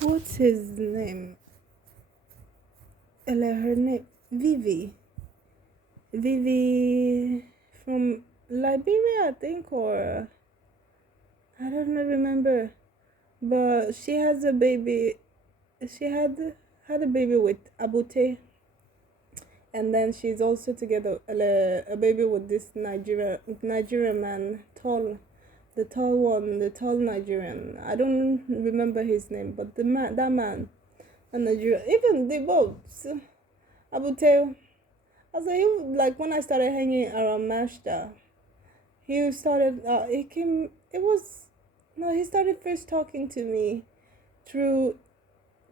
What's his name? Her name Vivi. Vivi from Liberia, I think, or I don't know, remember. But she has a baby. She had a baby with Abute, and then she's also together a baby with this Nigerian man, the tall one, the tall Nigerian. I don't remember his name, but that man, a Nigerian. Even they both. Abute. I was like when I started hanging around Märsta, he started. He came. It was no. He started first talking to me through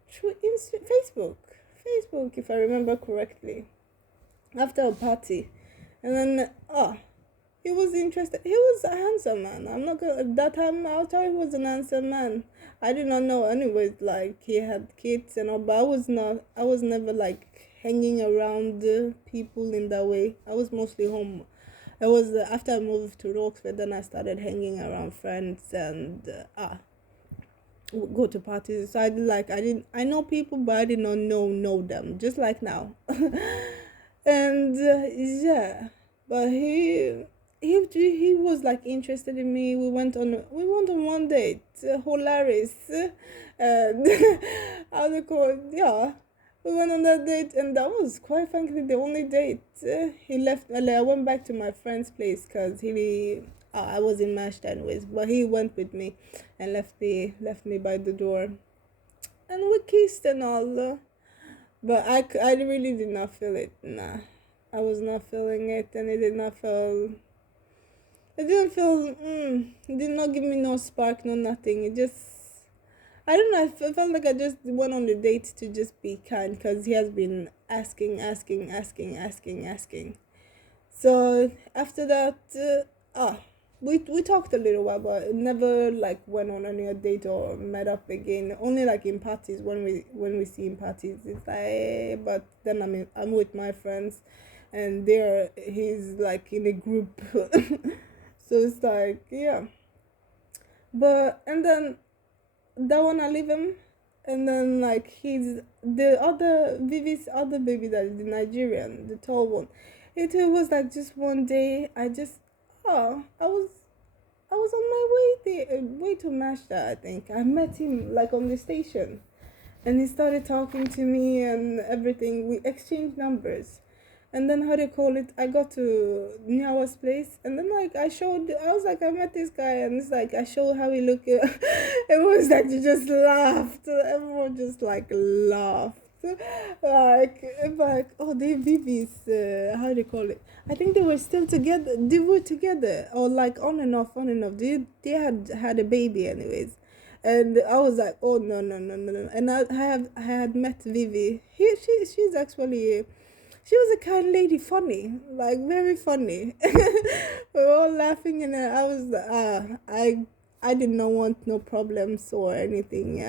Facebook. Facebook, if I remember correctly, after a party, and then he was interested. He was a handsome man. I'm not gonna. At that time, I thought he was an handsome man. I did not know. Anyways, like he had kids and all, but I was not. I was never like hanging around people in that way. I was mostly home. It was after I moved to Roxford, then I started hanging around friends and go to parties. So I know people, but I did not know them. Just like now, and yeah, but he was like interested in me. We went on one date, hilarious, and how they call yeah. We went on that date, and that was quite frankly the only date. He left. I went back to my friend's place because I was in Mashta anyways, but he went with me and left me by the door, and we kissed and all. But I really did not feel it. Nah, I was not feeling it, and it did not feel. It didn't feel. It did not give me no spark, no nothing. It just. I don't know. I felt like I just went on the date to just be kind because he has been asking. So after that, we talked a little while, but never like went on any date or met up again. Only like in parties when we see in parties, it's like. But then I'm with my friends, and he's like in a group, so it's like yeah. But and then that one I leave him, and then like he's the other Vivi's other baby, that is the Nigerian, the tall one. It was like just one day I just I was on my way to Mashta. I think I met him like on the station, and he started talking to me and everything. We exchanged numbers, and then how do you call it? I got to Nyawa's place, and then like I was like, I met this guy, and it's like I showed how he looked. It was like you just laughed. Everyone just like laughed. Like oh, they Vivis, how do you call it? I think they were still together. They were together, or like on and off. They had a baby anyways, and I was like, oh no no no no no. And I had met Vivi. She's actually she was a kind lady, funny, like very funny. We were all laughing, and I did not want no problems or anything.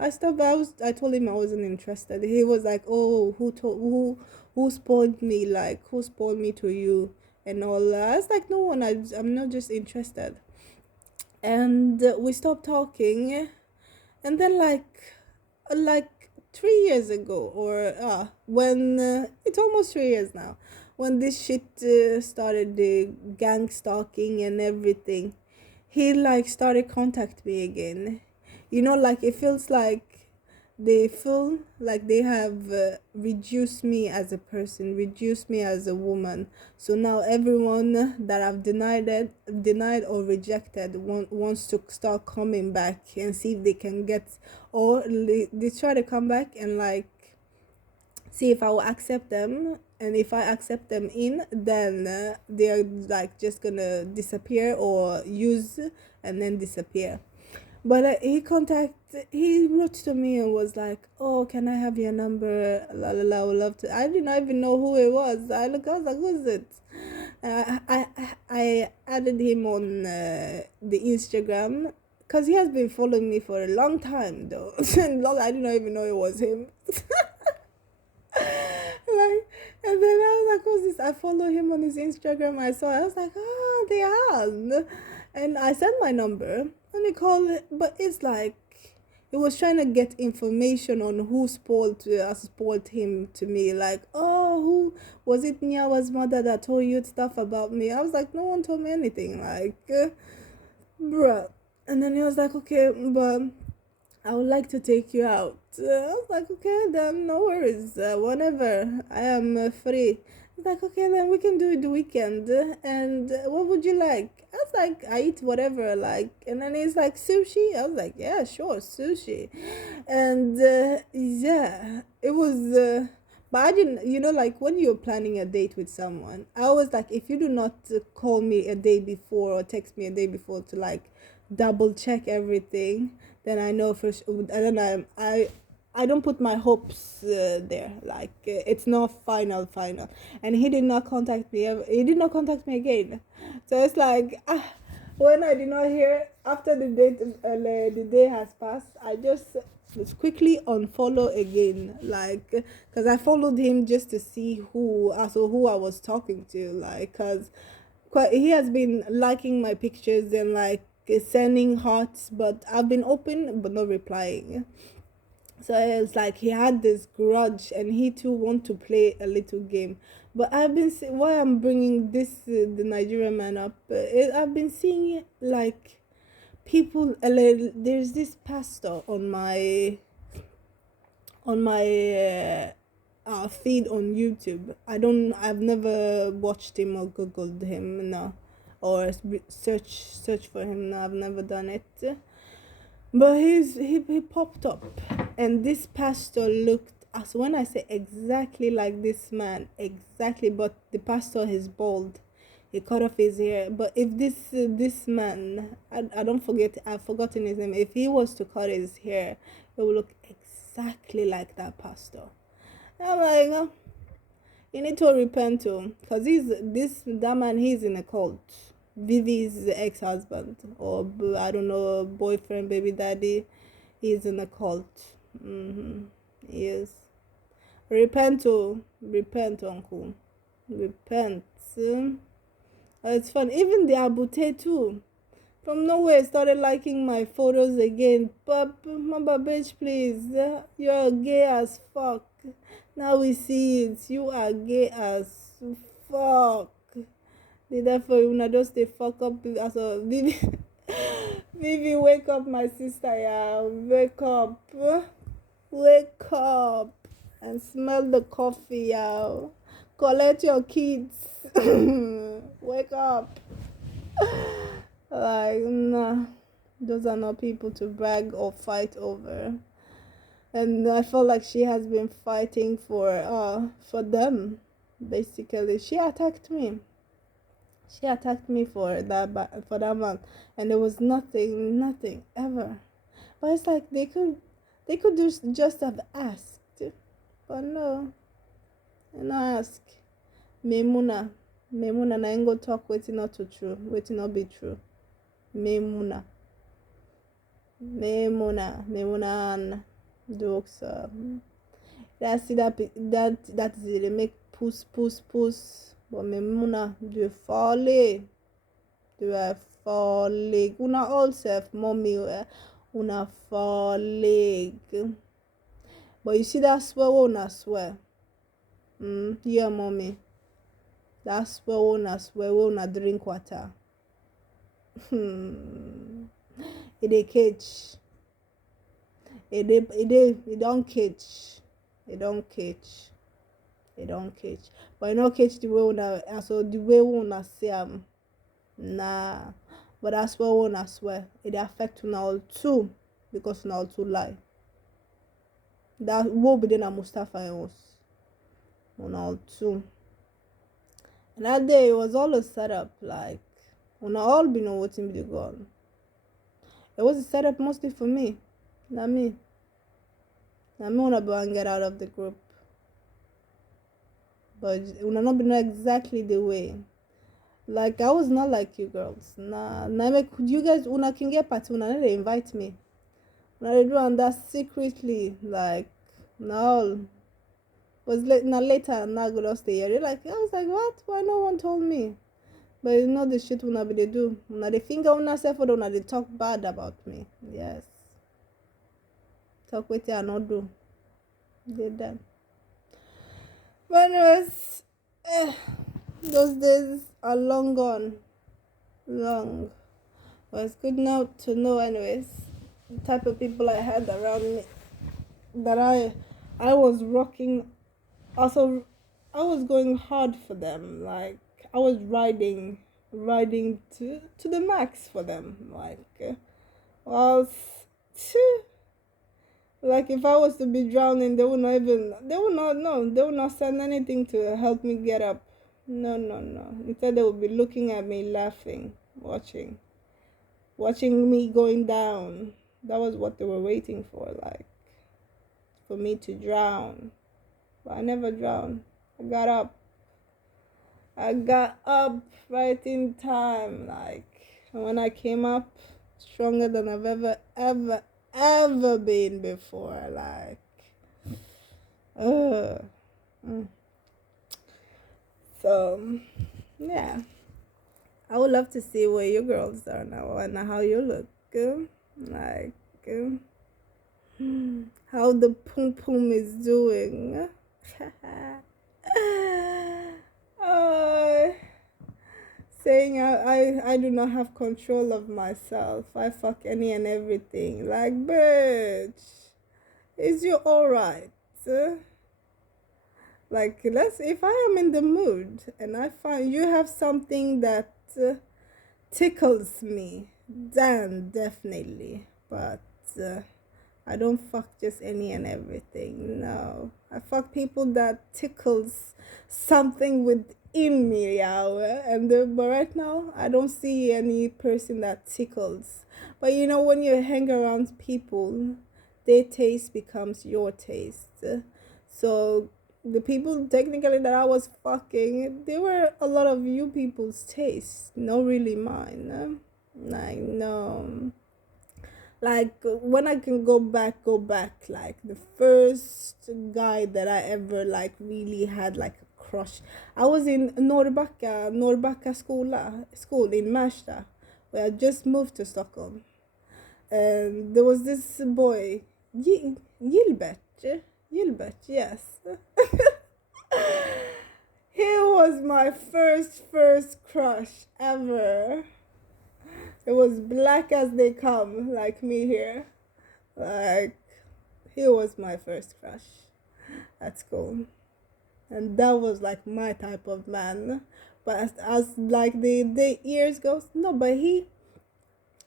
I stopped. I told him I wasn't interested. He was like, "Oh, who spoiled me? Like who spoiled me to you and all that?" I was like, "No one. I'm not just interested." And we stopped talking, and then like 3 years ago, or when it's almost 3 years now, when this shit started, the gang stalking and everything, he like started contact me again. Like it feels like they feel like they have reduced me as a person, reduced me as a woman. So now everyone that I've denied or rejected wants to start coming back and see if they can get, or they try to come back and like see if I will accept them. And if I accept them in, then they're like just gonna disappear or use and then disappear. But he wrote to me and was like, "Oh, can I have your number? La la la, I would love to." I did not even know who it was. I was like, "Who is it?" I added him on the Instagram because he has been following me for a long time though. I did not even know it was him. Like, and then I was like, "Who's this?" I follow him on his Instagram. I was like, "Oh, they are," and I sent my number and he called it, but it's like he was trying to get information on who spoiled him to me. Like, oh, who was it? Nyawa's mother that told you stuff about me? I was like, no one told me anything. Like, bruh. And then he was like, okay, but I would like to take you out. I was like, okay, then no worries. Whenever I am free. I was like, okay, then we can do it the weekend. And what would you like? I was like, I eat whatever. Like, and then he's like, sushi. I was like, yeah, sure, sushi. And yeah, it was. But I didn't, like when you're planning a date with someone, I always like, if you do not call me a day before or text me a day before to like double check everything, then I know for sure. And then I don't put my hopes there. Like it's not final. And he did not contact me. He did not contact me again. So it's like when I did not hear after the day has passed, I just quickly unfollow again. Like because I followed him just to see who I was talking to. Like because he has been liking my pictures and like sending hearts, but I've been open but not replying. So it's like he had this grudge and he too want to play a little game. But why I'm bringing this the Nigerian man up, I've been seeing like people, there's this pastor on my feed on YouTube. I've never watched him or googled him, no, or search for him. No, I've never done it. But he popped up, and this pastor looked as when I say exactly like this man, exactly. But the pastor is bald. He cut off his hair. But if this man, I don't forget, I've forgotten his name. If he was to cut his hair, it would look exactly like that pastor. I'm like, oh, you need to repent to, because that man, he's in a cult. Vivi's ex-husband, or I don't know, boyfriend, baby daddy, he's in a cult. Yes. Repent, uncle. Repent. It's fun. Even the Abute too. From nowhere, started liking my photos again. But mama, bitch, please. You're gay as fuck. Now we see it. You are gay as fuck. Therefore, you not just stay fuck up. As a Vivi, Vivi, wake up, my sister. Yeah, wake up, and smell the coffee. Yeah, collect your kids. Wake up. Like, nah, those are not people to brag or fight over. And I felt like she has been fighting for them. Basically, she attacked me. For that man, and there was nothing ever. But it's like they could just have asked, but no, ask. Memuna, na ain't go talk waiting not to true, waiting not be true. Memuna, and jokes. That see that is they make puss. But Memuna, du är farlig. Una also, mommy, una farlig. But you see that swear, una swear. Yeah, mommy. That swear, una drink water. It a catch. It don't catch. It don't catch. But you don't catch the way una, so the way una say nah. But that's what una swear. It affect una all too, because una all too lie. That will be then a Mustafa else. Una all too. And that day it was all a setup, like una all been waiting with the gun. It was a setup mostly for me. Not me. Not me wanna go and get out of the group. But una not been exactly the way. Like I was not like you girls. Nah, you guys una can get party, una they invite me. Una they do and that secretly, like now was later now go just stay here. Like I was like, what? Why no one told me? But you know the shit una be they do. Una they finger una self or una they talk bad about me. Yes. talk with you and not do. Did that. But anyways, eh, those days are long gone. Long. But it's good now to know anyways the type of people I had around me that I was rocking. Also, I was going hard for them. Like I was riding to the max for them. Like whilst like if I was to be drowning, they would not send anything to help me get up. No, no, no. Instead, they would be looking at me, laughing, watching me going down. That was what they were waiting for, like for me to drown. But I never drowned. I got up. I got up right in time. Like when I came up, stronger than I've ever been before. Like, uh. So, yeah. I would love to see where your girls are now and how you look. Like, how the pum pum is doing. uh, saying I do not have control of myself. I fuck any and everything. Like, bitch, is you alright? Like, if I am in the mood and I find you have something that tickles me, then definitely. But I don't fuck just any and everything. No, I fuck people that tickles something within me, yeah. And but right now, I don't see any person that tickles. But you know, when you hang around people, their taste becomes your taste. So the people technically that I was fucking, they were a lot of you people's taste, not really mine. Like no, like when I can go back. Like the first guy that I ever like really had like a crush. I was in Norrbacka school in Märsta, where I just moved to Stockholm, and there was this boy, Gilbert. Gilbert, yes. He was my first crush ever. It was black as they come, like me here. Like, he was my first crush at school. And that was like my type of man. But as like the years goes, no, but it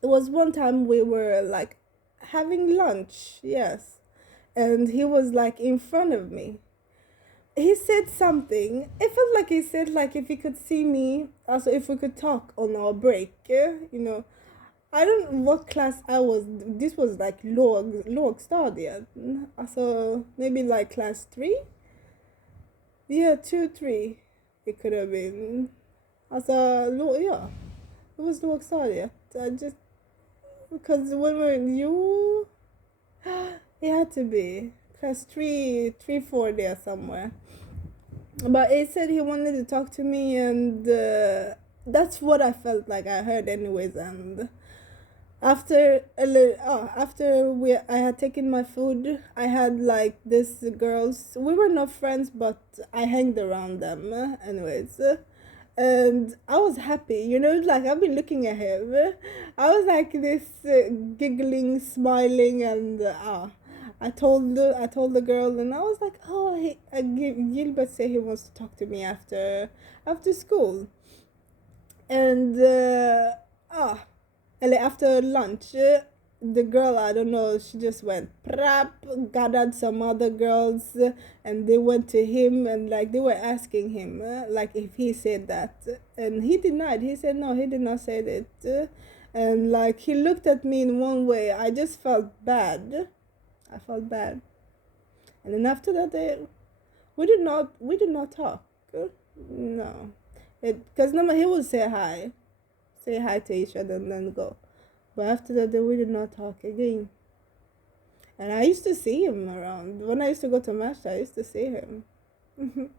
was one time we were like having lunch, yes. And he was like in front of me. He said something. It felt like he said like if he could see me, also if we could talk on our break. You know, I don't know what class I was. This was like lågstadiet. So maybe like class 3. Yeah, 2, 3. It could have been. Also, yeah, it was lågstadiet. I just because when we you, it had to be class 3, 3, 4 there somewhere. But he said he wanted to talk to me, and that's what I felt like I heard anyways. And after I had taken my food, I had like this girls. We were not friends, but I hanged around them anyways. And I was happy, you know, like I've been looking at him. I was like this giggling, smiling, and I told the girl, and I was like, oh, Gilbert said he wants to talk to me after school, and and after lunch, the girl, I don't know, she just went prap, gathered some other girls, and they went to him, and like they were asking him, like if he said that, and he denied. He said no, he did not say that, and like he looked at me in one way. I just felt bad. I felt bad, and then after that, we did not talk. No, because normally he would say hi to each other, and then go. But after that, we did not talk again. And I used to see him around. When I used to go to Märsta, I used to see him. That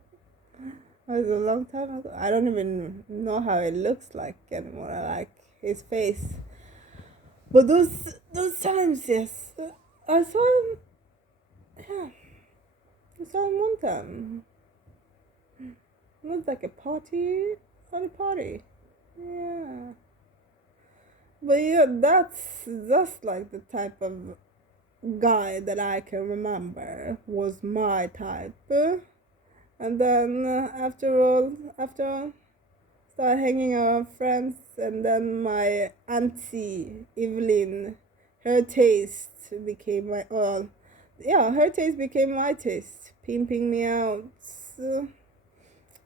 was a long time ago. I don't even know how it looks like anymore, like his face. But those times, yes. I saw him. Yeah, so one time it was like a party, at a party. Yeah, but yeah, that's like the type of guy that I can remember was my type. And then after all, started hanging out with friends, and then my auntie Evelyn, her taste became my yeah, her taste became my taste, pimping me out.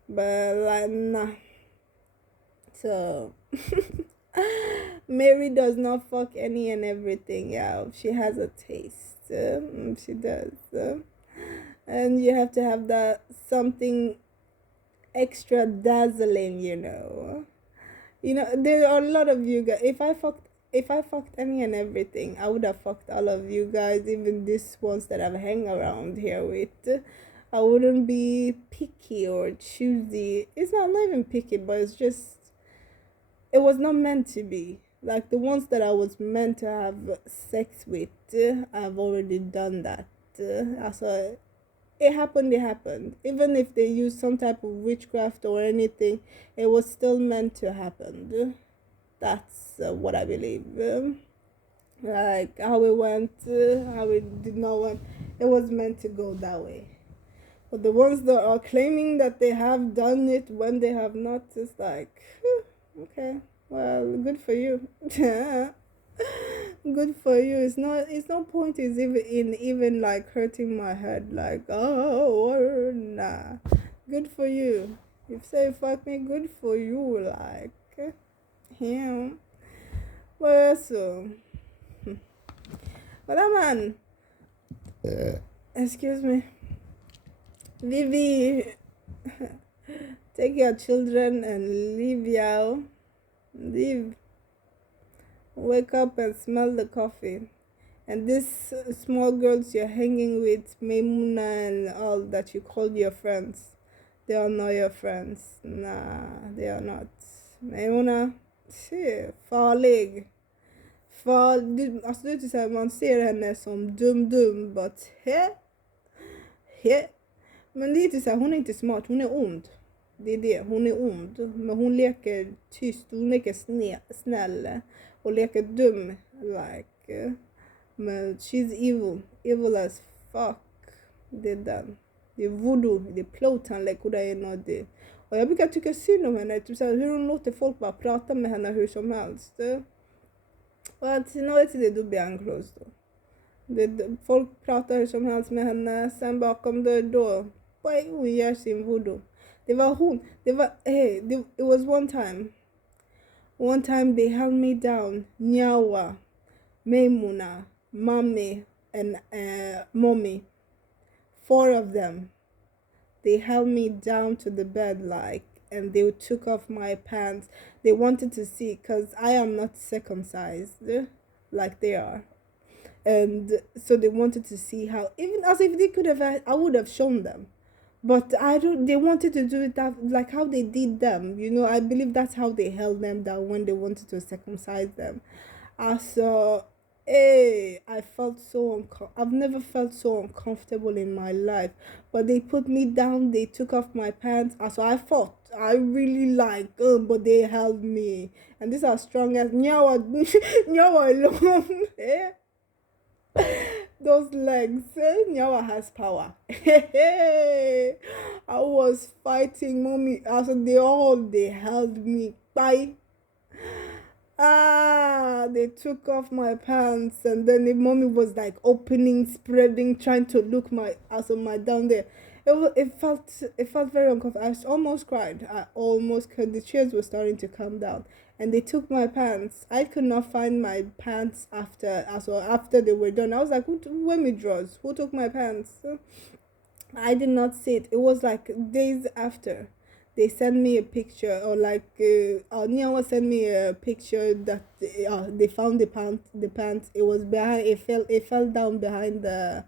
But like nah, so Mary does not fuck any and everything. Yeah, she has a taste. She does. And you have to have that something extra dazzling, you know. You know, there are a lot of you guys. If I fucked any and everything, I would have fucked all of you guys, even these ones that I've hang around here with. I wouldn't be picky or choosy. It's not even picky, but it's just it was not meant to be. Like the ones that I was meant to have sex with, I've already done that. So it happened, it happened. Even if they used some type of witchcraft or anything, it was still meant to happen. That's what I believe. Like how it went, how it did not went, it was meant to go that way. But the ones that are claiming that they have done it when they have not, it's like, okay, well, good for you. Good for you. It's no point is even like hurting my head like, oh, nah. Good for you. If say fuck me, good for you, like him. Well, so but that man, excuse me, Vivi, take your children and leave, y'all. Leave. Wake up and smell the coffee. And these small girls you're hanging with, Maimuna and all that you call your friends, they are not your friends. Nah, they are not. Maimuna, farlig. Alltså det är inte så här, man ser henne som dum, but he. Men det är inte så här, hon är inte smart, hon är ond. Det är det, hon är ond. Men hon leker tyst, hon leker snäll. Och leker dum, like. Men she's evil as fuck. Det är den. Det är voodoo, det är plåtandlägg och det är något det. Och jag brukar tycka synd om henne, typ såhär, hur hon låter folk bara prata med henne hur som helst. Och att något det då blir anklos då. Folk pratar hur som helst med henne, sen bakom dörr då, boy, hon gör sin voodoo. Det var hon, it was one time they held me down, Nyawa, Maimuna, Mommy, and Mommy. 4 of them. They held me down to the bed, like, and they took off my pants. They wanted to see, because I am not circumcised like they are. And so they wanted to see how, even as if they could have, I would have shown them. But they wanted to do it that, like how they did them. You know, I believe that's how they held them down when they wanted to circumcise them. So, hey, I felt I've never felt so uncomfortable in my life. But they put me down, they took off my pants. So I fought. I really but they held me. And these are strong as nyawa alone. Yeah. Those legs, Nyawa has power. I was fighting, mommy. They held me. Bye. They took off my pants, and then the mommy was like opening, spreading, trying to look my down there. It felt very uncomfortable. I almost cried. The tears were starting to come down, and they took my pants. I could not find my pants after they were done. I was like, where my drawers? Who took my pants? I did not see it. It was like days after. They sent me a picture, or like Nyawa sent me a picture that they found the pants. It was behind. It fell down behind the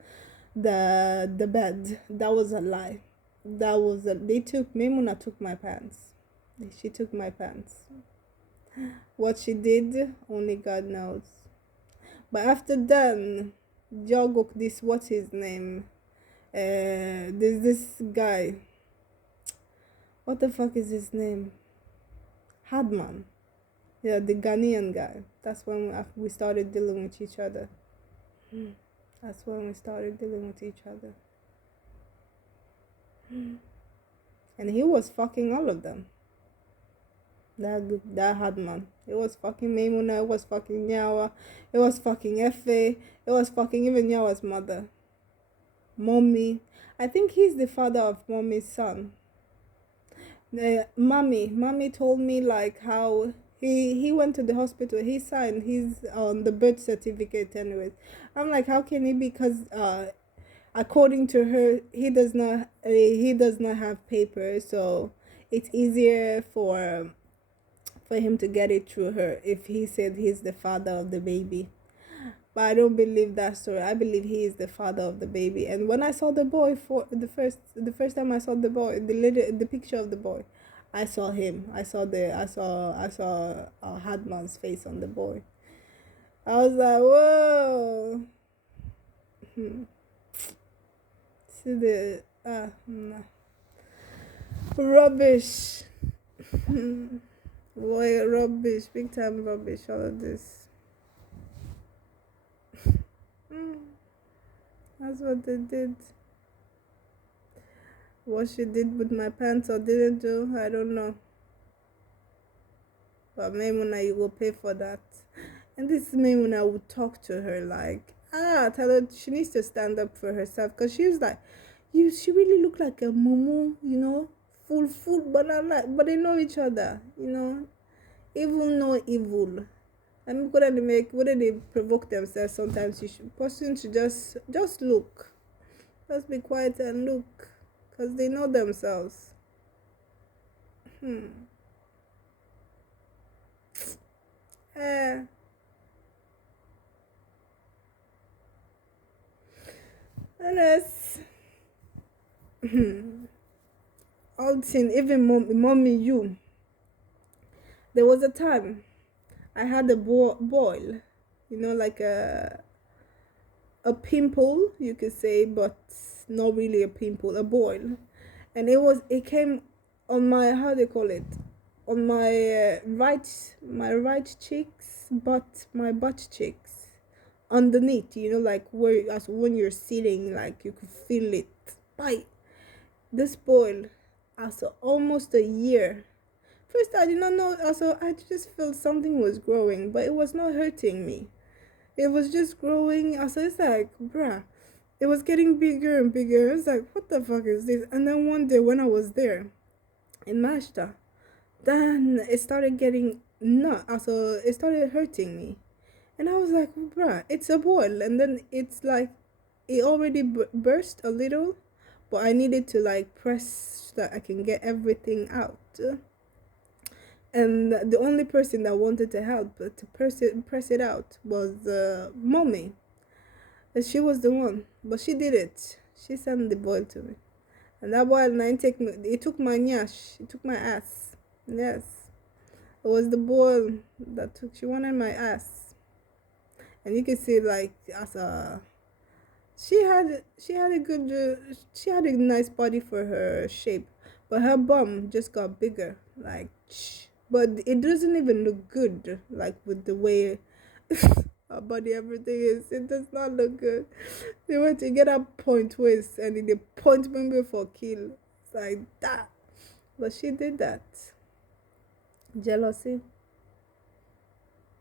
bed. That was a lie. Maimuna took my pants. She took my pants. What she did, only God knows. But after then, Jogok, what's his name? There's this guy. What the fuck is his name? Hadman. Yeah, the Ghanaian guy. That's when we started dealing with each other. That's when we started dealing with each other. And he was fucking all of them. That Hadman. It was fucking Maimuna. It was fucking Nyawa. It was fucking Efe. It was fucking even Nyawa's mother. Mommy. I think he's the father of Mommy's son. Mommy told me like how he went to the hospital. He signed his on the birth certificate. Anyways, I'm like, how can he? Because according to her, he does not have paper, so it's easier for him to get it through her if he said he's the father of the baby. But I don't believe that story. I believe he is the father of the baby. And when I saw the boy for the first time I saw the boy, the picture of the boy, I saw him. I saw Hadman's face on the boy. I was like, whoa. See the nah. Rubbish. Boy, rubbish, big time rubbish. All of this. That's what they did. What she did with my pants or didn't do, I don't know. But Maimuna, you will pay for that. And this Maimuna would talk to her like, tell her she needs to stand up for herself. Because she was like, she really looked like a mumu, full banana. But they know each other, Evil, no evil. And wouldn't they provoke themselves sometimes? Person should just look. Just be quiet and look. Because they know themselves. Honest. All thing, even mommy, you. There was a time I had a boil, like a pimple, you could say, but not really a pimple, a boil. And it came on my, how do you call it, on my right cheeks, but my butt cheeks, underneath, like where, as when you're sitting, like you could feel it. Bite. This boil, after almost a year. First, I did not know. Also, I just felt something was growing, but it was not hurting me. It was just growing. Also, it's like, bruh, it was getting bigger and bigger. I was like, what the fuck is this? And then one day when I was there in Märsta, then it started getting Also, it started hurting me, and I was like, bruh, it's a boil. And then it's like, it already burst a little, but I needed to like press so that I can get everything out. And the only person that wanted to help to press it out was mommy. And she was the one, but she did it. She sent the boil to me, and that boil it took my nyash, it took my ass. Yes, it was the boil that took. She wanted my ass, and you can see like as a. She had a good she had a nice body for her shape, but her bum just got bigger, like. But it doesn't even look good, like with the way her body, everything is. It does not look good. They went to get a point waist and they point me before kill. It's like that. But she did that. Jealousy.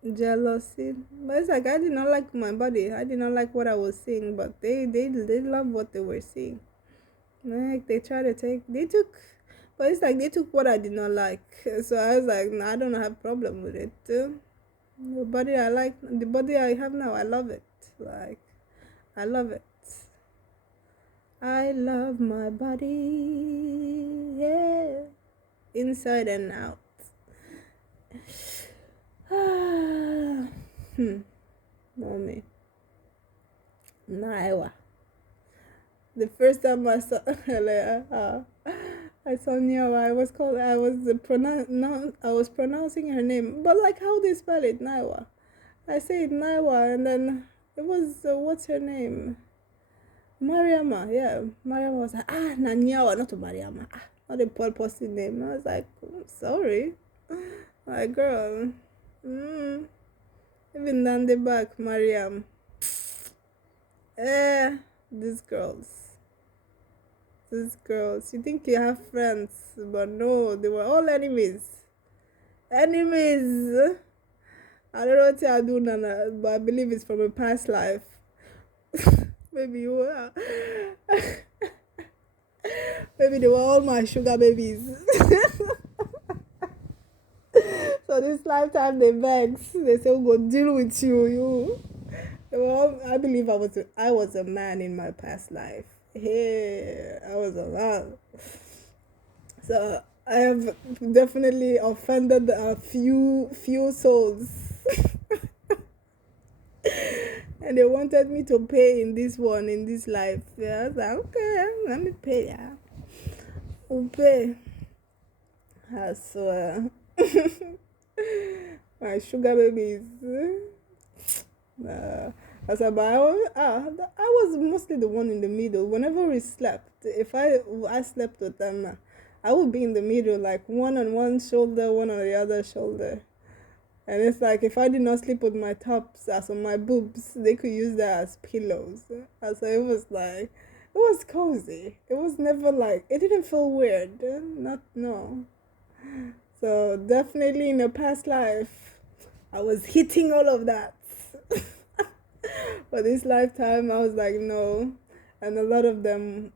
But it's like I did not like my body. I did not like what I was seeing, but they love what they were seeing. Like they took. But it's like they took what I did not like. So I was like, nah, I don't have a problem with it. The body I have now, I love it. Like, I love it. I love my body, yeah. Inside and out. Mommy. Naiwa. The first time I saw I saw Nyawa. I was pronouncing her name, but like how they spell it, Naiwa. I say it Naiwa, and then it was what's her name? Mariama, yeah. Mariama was like, Nanyawa, not to Mariama. Not a Paul Posty name. I was like, sorry. Like, girl. Mm, even down the back, Mariam. Eh, these girls. These girls. You think you have friends, but no, they were all enemies. Enemies! I don't know what I do, Nana, but I believe it's from a past life. Maybe you were. Maybe they were all my sugar babies. So this lifetime they vex. They say we'll go deal with you. You. They were all, I believe I was a man in my past life. Hey, I was a man. So I have definitely offended a few souls. And they wanted me to pay in this life. Yeah, I was like, okay, let me pay. Yeah, we'll pay. I swear. My sugar babies. I said, but I was mostly the one in the middle. Whenever we slept, if I slept with them, I would be in the middle, like one on one shoulder, one on the other shoulder. And it's like if I did not sleep with my tops as on my boobs, they could use that as pillows. And so it was like, it was cozy. It was never like, it didn't feel weird. Not, no. So definitely in a past life, I was hitting all of that. But this lifetime, I was like, no. And a lot of them,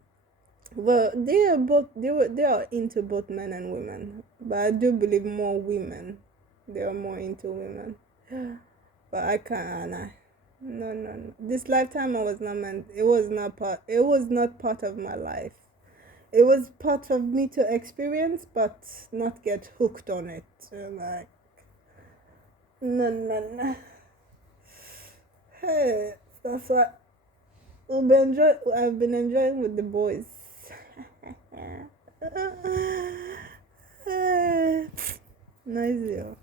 well, they are into both men and women. But I do believe more women. They are more into women. But I can't. No, no, no. This lifetime, I was not meant. It was not part. It was not part of my life. It was part of me to experience, but not get hooked on it. Like, no, no, no. Hey, that's what I've been enjoying with the boys. Nice, yo.